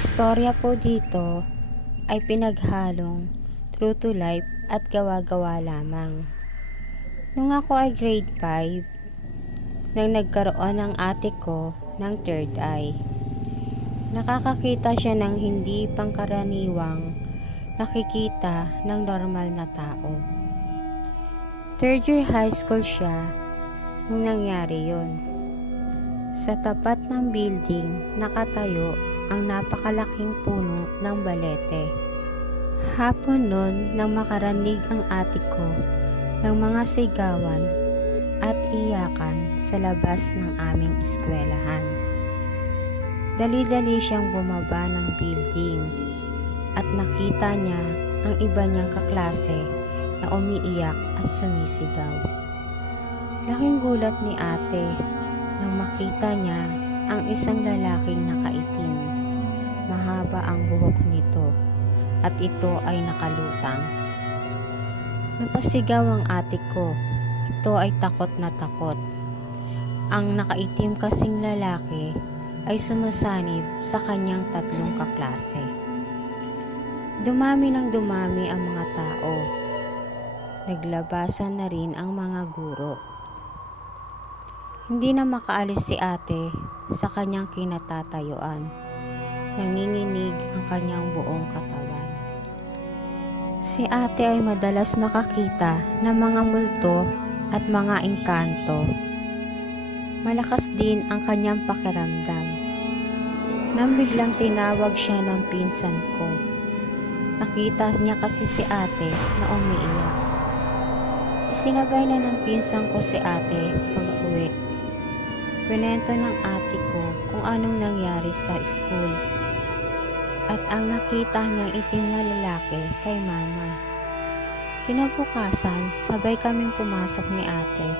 istorya po dito ay pinaghalong true to life at gawa-gawa lamang. Nung ako ay grade 5, nang nagkaroon ng ate ko ng third eye. Nakakakita siya ng hindi pangkaraniwang nakikita ng normal na tao. Third year high school siya nung nangyari yon. Sa tapat ng building, nakatayo ang napakalaking puno ng balete. Hapon nun nang makaranig ang ate ko ng mga sigawan at iyakan sa labas ng aming eskwelahan. Dali-dali siyang bumaba ng building at nakita niya ang iba niyang kaklase na umiiyak at sumisigaw. Laking gulat ni ate nang makita niya ang isang lalaking nakaitim. Mahaba ang buhok nito at ito ay nakalutang. Napasigaw ang ate ko. Ito ay takot na takot. Ang nakaitim kasing lalaki ay sumasanib sa kanyang tatlong kaklase. Dumami ng dumami ang mga tao. Naglabasan na rin ang mga guro. Hindi na makaalis si ate sa kanyang kinatatayuan. Nanginginig ang kanyang buong katawan. Si ate ay madalas makakita ng mga multo at mga engkanto. Malakas din ang kanyang pakiramdam. Nang biglang tinawag siya ng pinsan ko. Nakita niya kasi si ate na umiiyak. Isinabay na ng pinsan ko si ate pag uwi. Kwento ng ate ko kung anong nangyari sa school. At ang nakita niyang itim na lalaki kay mama. Kinabukasan, sabay kaming pumasok ni ate.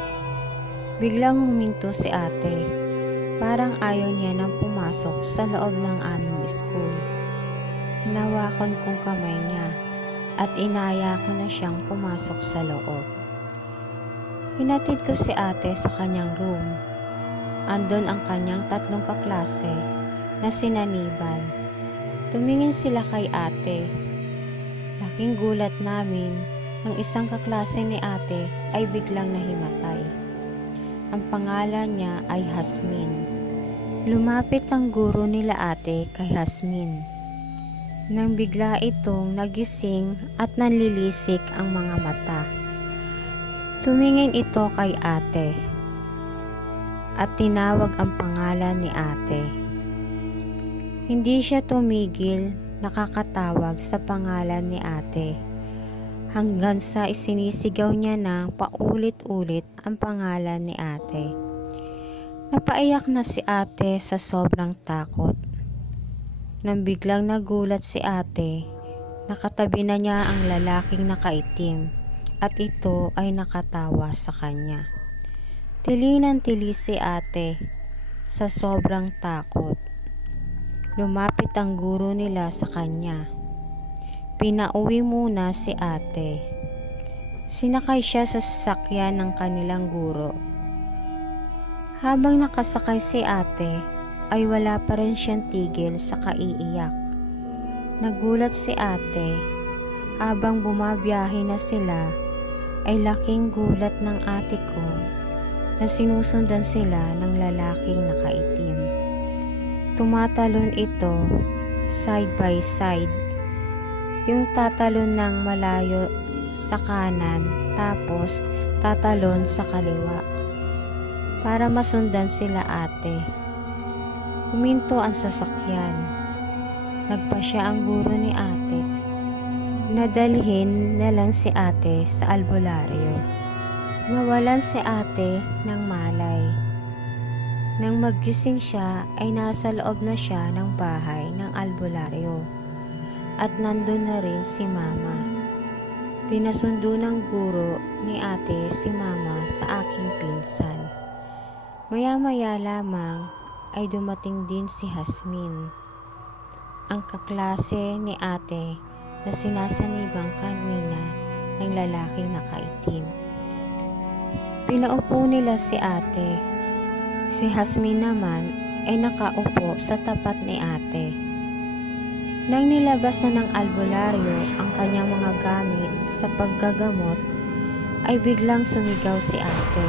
Biglang huminto si ate. Parang ayaw niya nang pumasok sa loob ng aming school. Hinawakan kong kamay niya at inaya ko na siyang pumasok sa loob. Hinatid ko si ate sa kanyang room. Andon ang kanyang tatlong kaklase na sinaniban. Tumingin sila kay ate. Laking gulat namin ang isang kaklase ni ate ay biglang nahimatay. Ang pangalan niya ay Hasmin. Lumapit ang guro nila ate kay Hasmin. Nang bigla itong nagising at nanlilisik ang mga mata. Tumingin ito kay ate at tinawag ang pangalan ni ate. Hindi siya tumigil nakakatawag sa pangalan ni ate hanggang sa isinisigaw niya na paulit-ulit ang pangalan ni ate. Napaiyak na si ate sa sobrang takot. Nang biglang nagulat si ate, nakatabi na niya ang lalaking nakaitim at ito ay nakatawa sa kanya. Tilinan-tili si ate sa sobrang takot. Lumapit ang guro nila sa kanya. Pinauwi muna si ate. Sinakay siya sa sasakyan ng kanilang guro. Habang nakasakay si ate, ay wala pa rin siyang tigil sa kaiiyak. Nagulat si ate. Habang bumabiyahe na sila, ay laking gulat ng ate ko na sinusundan sila ng lalaking nakaitim. Tumatalon ito side by side. Yung tatalon ng malayo sa kanan tapos tatalon sa kaliwa para masundan sila ate. Huminto ang sasakyan. Nagpa siya ang guro ni ate. Nadalhin na lang si ate sa albularyo. Nawalan si ate ng malay. Nang maggising siya ay nasa loob na siya ng bahay ng albularyo. At nandun na rin si mama. Pinasundo ng guro ni ate si mama sa aking pinsan. Maya-maya lamang ay dumating din si Hasmin. Ang kaklase ni ate na sinasanibang kanina ng lalaking nakaitim. Pinaupo nila si ate. Si Hasmin naman ay nakaupo sa tapat ni ate. Nang nilabas na ng albularyo ang kanyang mga gamit sa paggagamot, ay biglang sumigaw si ate.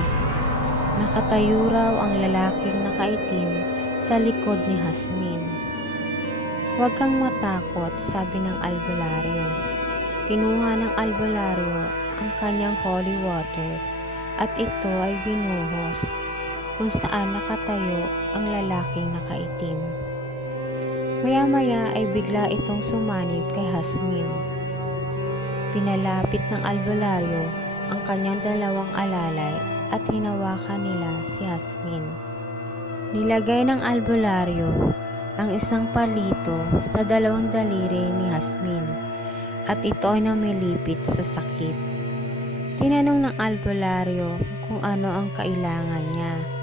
Nakatayo raw ang lalaking nakaitim sa likod ni Hasmin. Huwag kang matakot, sabi ng albularyo. Kinuha ng albularyo ang kanyang holy water at ito ay binuhos kung saan nakatayo ang lalaking nakaitim. Maya-maya ay bigla itong sumanib kay Hasmin. Pinalapit ng albularyo ang kanyang dalawang alalay at hinawakan nila si Hasmin. Nilagay ng albularyo ang isang palito sa dalawang daliri ni Hasmin at ito ay namilipit sa sakit. Tinanong ng albularyo kung ano ang kailangan niya.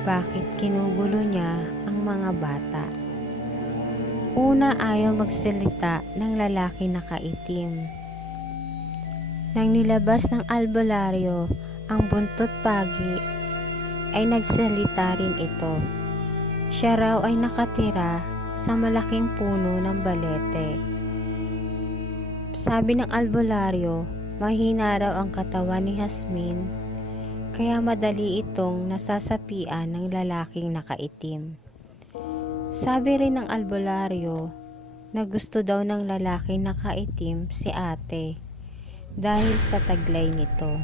Bakit kinugulo niya ang mga bata? Una ayaw magsalita ng lalaki na kaitim. Nang nilabas ng albularyo ang buntot pagi, ay nagsalita rin ito. Siya raw ay nakatira sa malaking puno ng balete. Sabi ng albularyo, mahina raw ang katawan ni Hasmin, kaya madali itong nasasapian ng lalaking nakaitim. Sabi rin ng albularyo na gusto daw ng lalaking nakaitim si ate dahil sa taglay nito.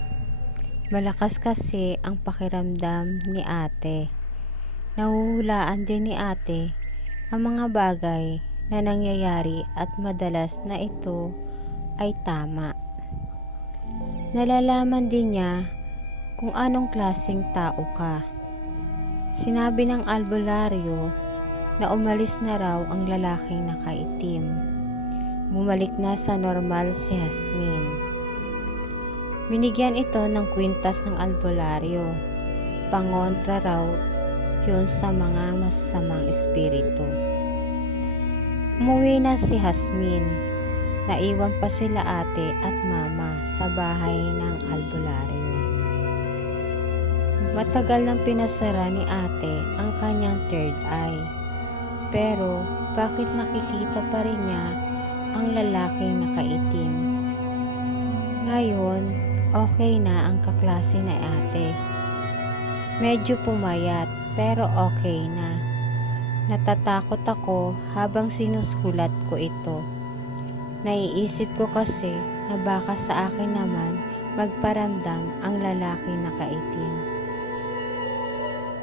Malakas kasi ang pakiramdam ni ate. Nahuhulaan din ni ate ang mga bagay na nangyayari at madalas na ito ay tama. Nalalaman din niya kung anong klasing tao ka. Sinabi ng albularyo na umalis na raw ang lalaking nakaitim. Bumalik na sa normal si Hasmin. Binigyan ito ng kwintas ng albularyo. Pangontra raw yun sa mga masasamang espiritu. Umuwi na si Hasmin. Naiwan pa sila ate at mama sa bahay ng albularyo. Matagal nang pinasara ni ate ang kanyang third eye. Pero bakit nakikita pa rin niya ang lalaking nakaitim? Ngayon, okay na ang kaklase na ate. Medyo pumayat pero okay na. Natatakot ako habang sinusulat ko ito. Naiisip ko kasi na baka sa akin naman magparamdam ang lalaking nakaitim.